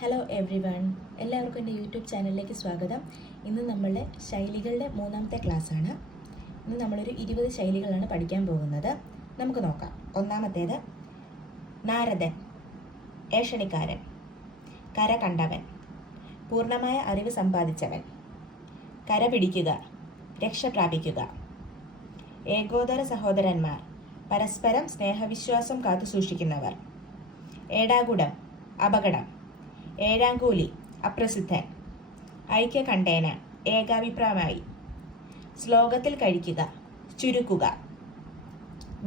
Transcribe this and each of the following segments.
Hello every one, എല്ലാവർക്കും എൻ്റെ YouTube ചാനലിലേക്ക് സ്വാഗതം. ഇന്ന് നമ്മളുടെ ശൈലികളുടെ മൂന്നാമത്തെ ക്ലാസ്സാണ്. ഇന്ന് നമ്മളൊരു 20 ശൈലികളാണ് പഠിക്കാൻ പോകുന്നത്. നമുക്ക് നോക്കാം. ഒന്നാമത്തേത് നാരദൻ, ഏഷണിക്കാരൻ, കര കണ്ടവൻ, പൂർണ്ണമായ അറിവ് സമ്പാദിച്ചവൻ, കര പിടിക്കുക, രക്ഷ പ്രാപിക്കുക, ഏകോദര സഹോദരന്മാർ, പരസ്പരം സ്നേഹവിശ്വാസം കാത്തുസൂക്ഷിക്കുന്നവർ, ഏടാകുടം, അപകടം, ഏഴാംകൂലി, അപ്രസിദ്ധൻ, ഐക്യകണ്ഠേന, ഏകാഭിപ്രായമായി, ശ്ലോകത്തിൽ കഴിക്കുക, ചുരുക്കുക,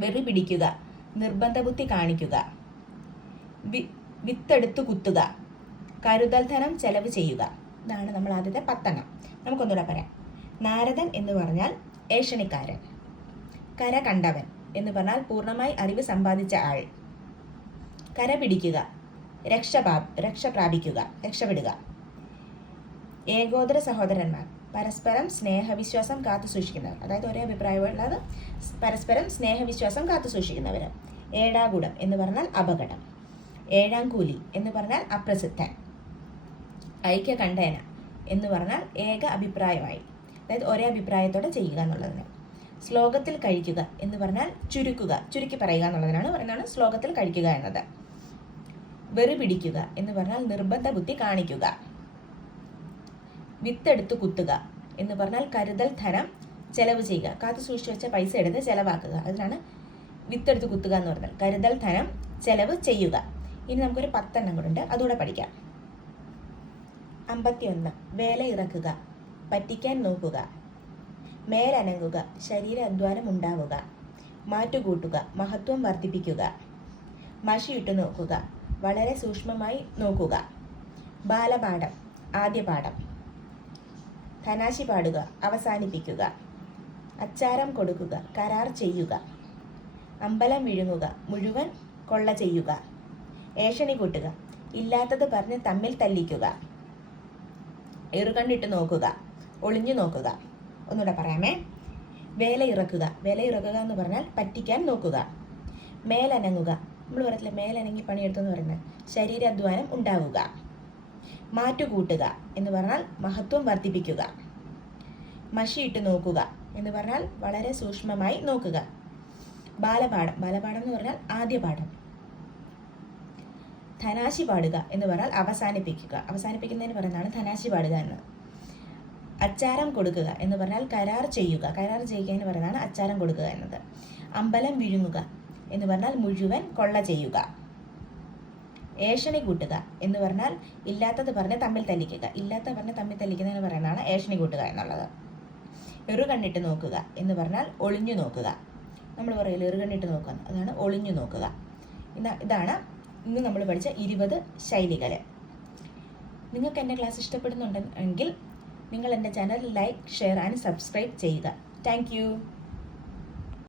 വെറി പിടിക്കുക, നിർബന്ധബുദ്ധി കാണിക്കുക, വിത്തെടുത്തു കുത്തുക, കരുതൽ ധനം ചെലവ് ചെയ്യുക. ഇതാണ് നമ്മൾ ആദ്യത്തെ 10. നമുക്കൊന്നുകൂടെ പറയാം. നാരദൻ എന്ന് പറഞ്ഞാൽ ഏഷണിക്കാരൻ, കര കണ്ടവൻ എന്ന് പറഞ്ഞാൽ പൂർണ്ണമായി അറിവ് സമ്പാദിച്ച ആൾ, കര പിടിക്കുക, രക്ഷ പ്രാപിക്കുക, രക്ഷപ്പെടുക, ഏകോദര സഹോദരന്മാർ, പരസ്പരം സ്നേഹവിശ്വാസം കാത്തു സൂക്ഷിക്കുന്നവർ, അതായത് ഒരേ അഭിപ്രായമുള്ളത് പരസ്പരം സ്നേഹവിശ്വാസം കാത്തു സൂക്ഷിക്കുന്നവർ, ഏഴാകുടം എന്ന് പറഞ്ഞാൽ അപകടം, ഏഴാംകൂലി എന്ന് പറഞ്ഞാൽ അപ്രസിദ്ധൻ, ഐക്യകണ്ഠേന എന്ന് പറഞ്ഞാൽ ഏക അഭിപ്രായമായി, അതായത് ഒരേ അഭിപ്രായത്തോടെ ചെയ്യുക എന്നുള്ളതിന്, ശ്ലോകത്തിൽ കഴിക്കുക എന്ന് പറഞ്ഞാൽ ചുരുക്കുക, ചുരുക്കി പറയുക എന്നുള്ളതിനാണ് പറയുന്നതാണ് ശ്ലോകത്തിൽ കഴിക്കുക എന്നത്, വെറി പിടിക്കുക എന്ന് പറഞ്ഞാൽ നിർബന്ധ ബുദ്ധി കാണിക്കുക, വിത്തെടുത്ത് കുത്തുക എന്ന് പറഞ്ഞാൽ കരുതൽ ധനം ചെലവ് ചെയ്യുക, കാത്തു സൂക്ഷിച്ചു വെച്ച പൈസ എടുത്ത് ചെലവാക്കുക, അതിനാണ് വിത്തെടുത്ത് കുത്തുക എന്ന് പറഞ്ഞാൽ കരുതൽ ധനം ചെലവ് ചെയ്യുക. ഇനി നമുക്കൊരു 10 കൂടെ ഉണ്ട്, അതുകൂടെ പഠിക്കാം. 51 വേല ഇറക്കുക, പറ്റിക്കാൻ നോക്കുക, മേലനങ്ങുക, ശരീര അധ്വാനം ഉണ്ടാവുക, മാറ്റുകൂട്ടുക, മഹത്വം വർദ്ധിപ്പിക്കുക, മഷിയിട്ട് നോക്കുക, വളരെ സൂക്ഷ്മമായി നോക്കുക, ബാലപാഠം, ആദ്യ പാഠം, ധനാശി പാടുക, അവസാനിപ്പിക്കുക, അച്ചാരം കൊടുക്കുക, കരാർ ചെയ്യുക, അമ്പലം വിഴുങ്ങുക, മുഴുവൻ കൊള്ള ചെയ്യുക, ഏഷണി കൂട്ടുക, ഇല്ലാത്തത് പറഞ്ഞ് തമ്മിൽ തല്ലിക്കുക, എറുകണ്ണിട്ട് നോക്കുക, ഒളിഞ്ഞു നോക്കുക. ഒന്നുകൂടെ പറയാമേ. വേല ഇറക്കുക എന്ന് പറഞ്ഞാൽ പറ്റിക്കാൻ നോക്കുക, മേലനങ്ങുക, നമ്മൾ പറയത്തില്ല മേലനങ്ങി പണിയെടുത്തെന്ന് പറയുന്നത് ശരീരാധ്വാനം ഉണ്ടാവുക, മാറ്റുകൂട്ടുക എന്ന് പറഞ്ഞാൽ മഹത്വം വർദ്ധിപ്പിക്കുക, മഷിയിട്ട് നോക്കുക എന്ന് പറഞ്ഞാൽ വളരെ സൂക്ഷ്മമായി നോക്കുക, ബാലപാഠം എന്ന് പറഞ്ഞാൽ ആദ്യ പാഠം, ധനാശി പാടുക എന്ന് പറഞ്ഞാൽ അവസാനിപ്പിക്കുന്നതിന് പറയുന്നതാണ് ധനാശി പാടുക എന്ന്, അച്ചാരം കൊടുക്കുക എന്ന് പറഞ്ഞാൽ കരാർ ചെയ്യുക എന്ന് പറയുന്നതാണ് അച്ചാരം കൊടുക്കുക എന്നത്, അമ്പലം വിഴുങ്ങുക എന്ന് പറഞ്ഞാൽ മുഴുവൻ കൊള്ള ചെയ്യുക, ഏഷണി കൂട്ടുക എന്ന് പറഞ്ഞാൽ ഇല്ലാത്തത് പറഞ്ഞ് തമ്മിൽ തല്ലിക്കുന്നതിന് പറയുന്നതാണ് ഏഷണി കൂട്ടുക എന്നുള്ളത്, എറുകണ്ണിട്ട് നോക്കുക എന്ന് പറഞ്ഞാൽ ഒളിഞ്ഞു നോക്കുക. നമ്മൾ പറയില്ല എറുകണ്ണിട്ട് നോക്കുക, അതാണ് ഒളിഞ്ഞു നോക്കുക. ഇതാണ് ഇന്ന് നമ്മൾ പഠിച്ച 20 ശൈലികൾ. നിങ്ങൾക്ക് എൻ്റെ ക്ലാസ് ഇഷ്ടപ്പെടുന്നുണ്ടെങ്കിൽ നിങ്ങൾ എൻ്റെ channel like, share and subscribe ചെയ്യുക. താങ്ക്